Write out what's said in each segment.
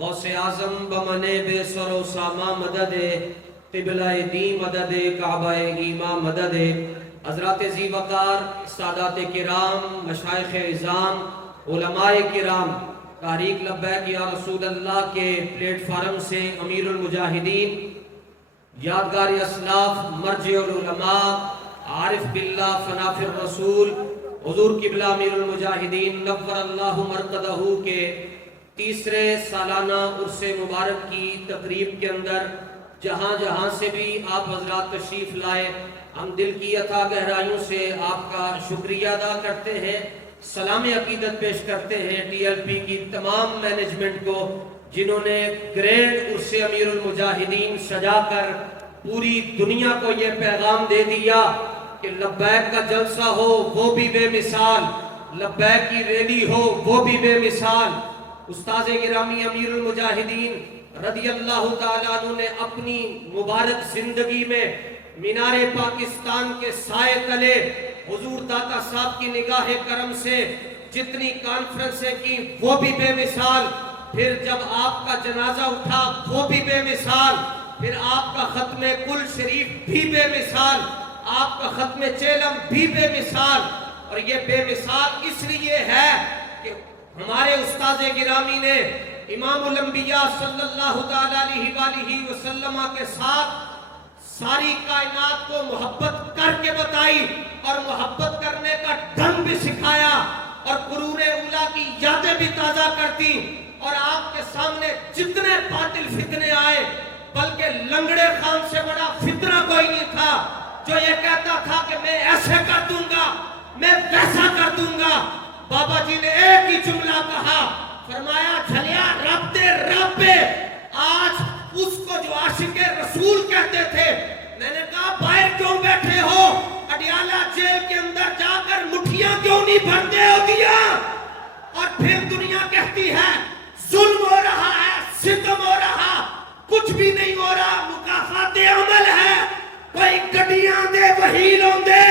غوث اعظم بمنے بے سر و ساما مدد قبلہ دی مدد کعبہ ایما مدد حضرات ذی وقار سادات کرام مشائخ عظام علماء کرام تحریک لبیک یا رسول اللہ کے پلیٹ فارم سے امیر المجاہدین یادگار اسلاف مرجع العلماء عارف باللہ فناف الرسول حضور قبلہ امیر المجاہدین نور اللہ مرقدہ کے تیسرے سالانہ عرس مبارک کی تقریب کے اندر جہاں جہاں سے بھی آپ حضرات تشریف لائے ہم دل کی عطا گہرائیوں سے آپ کا شکریہ ادا کرتے ہیں، سلام عقیدت پیش کرتے ہیں ٹی ایل پی کی تمام مینجمنٹ کو جنہوں نے گرینڈ عرس امیر المجاہدین سجا کر پوری دنیا کو یہ پیغام دے دیا کہ لبیک کا جلسہ ہو وہ بھی بے مثال، لبیک کی ریلی ہو وہ بھی بے مثال۔ استاذ گرامی امیر المجاہدین رضی اللہ تعالیٰ عنہ نے اپنی مبارک زندگی میں مینار پاکستان کے سائے تلے حضور داتا صاحب کی نگاہ کرم سے جتنی کانفرنسیں کی وہ بھی بے مثال، پھر جب آپ کا جنازہ اٹھا وہ بھی بے مثال، پھر آپ کا ختم کل شریف بھی بے مثال، آپ کا ختم چیلم بھی بے مثال۔ اور یہ بے مثال اس لیے ہے کہ ہمارے استاذ گرامی نے امام الانبیاء صلی اللہ علیہ وآلہ وسلم کے ساتھ ساری کائنات کو محبت کر کے بتائی اور محبت کرنے کا ڈھنگ بھی سکھایا اور قرون اولیٰ کی یادیں بھی تازہ کرتی، اور آپ کے سامنے جتنے باطل فتنے آئے بلکہ لنگڑے خان سے بڑا فتنہ کوئی نہیں تھا جو یہ کہتا تھا کہ میں ایسے کر دوں گا میں ویسا کر دوں گا۔ بابا جی نے ایک ہی جملہ کہا، فرمایا جھلیا رب دے رب پہ، آج اس کو جو عاشق رسول کہتے تھے، میں نے کہا باہر کیوں بیٹھے ہو، اڈیالہ جیل کے اندر جا کر مٹھیاں کیوں نہیں بھرتے ہو دیا؟ اور پھر دنیا کہتی ہے ظلم ہو رہا ہے، ستم ہو رہا، کچھ بھی نہیں ہو رہا، مکافات عمل ہے، کوئی گڈیاں دے وہیل ہوں دے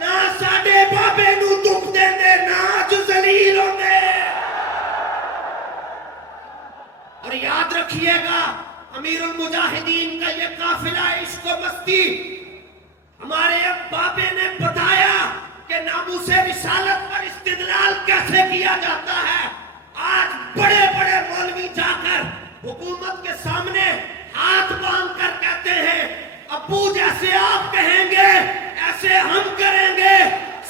نہ ساڑے بابے نو دکھ دے دے نہ جو ذلیل ہوں دے۔ اور یاد رکھیے گا امیر المجاہدین کا یہ قافلہ عشق و مستی، ہمارے اب بابے نے بتایا کہ ناموس رسالت پر استدلال کیسے کیا جاتا ہے۔ آج بڑے بڑے مولوی جا کر حکومت کے سامنے ہاتھ باندھ کر کہتے ہیں ابو جیسے آپ کہیں گے ایسے ہم کریں گے،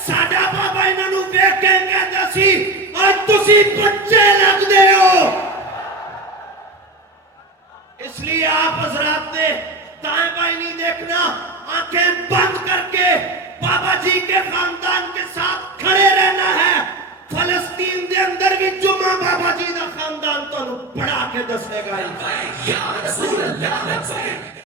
ساڈا بابا انہاں نوں ویکھ کے کہندا سی اور تسی بچے لگ دے ہو۔ اس لیے آپ حضرات نے دائیں بائیں نہیں دیکھنا، آنکھیں بند کر کے بابا جی کے خاندان کے ساتھ کھڑے رہنا ہے۔ فلسطین دے اندر بھی جمعہ بابا جی دا خاندان تو بڑھا کے دسے گا۔